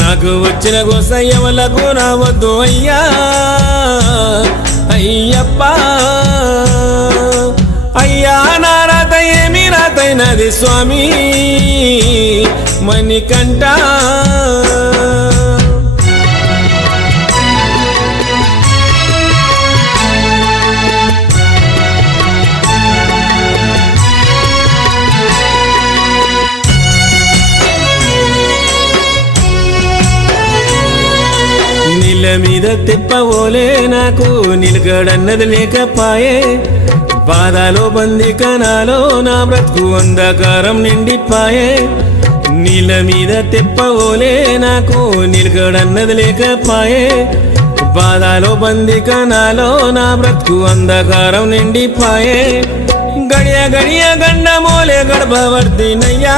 నాకు వచ్చిన గోస ఎవలకు రావద్దు అయ్యా అయ్యప్ప అయ్యా నా రాత ఏమి రాతైనది స్వామి మణికంఠ నీళ్ళ మీద తిప్పవోలే నాకు నిలకడన్నది లేకపాయే బాధలో బందికనాలో నా బ్రతుకు అంధకారం నిండిపాయే నీళ్ళ మీద తిప్పవోలే నాకు నిలకడన్నది లేకపాయే బాధలో బందికనాలో నా బ్రతుకు అంధకారం నిండిపాయే గడియ గడియ గండమోలే గడపవర్తినయ్యా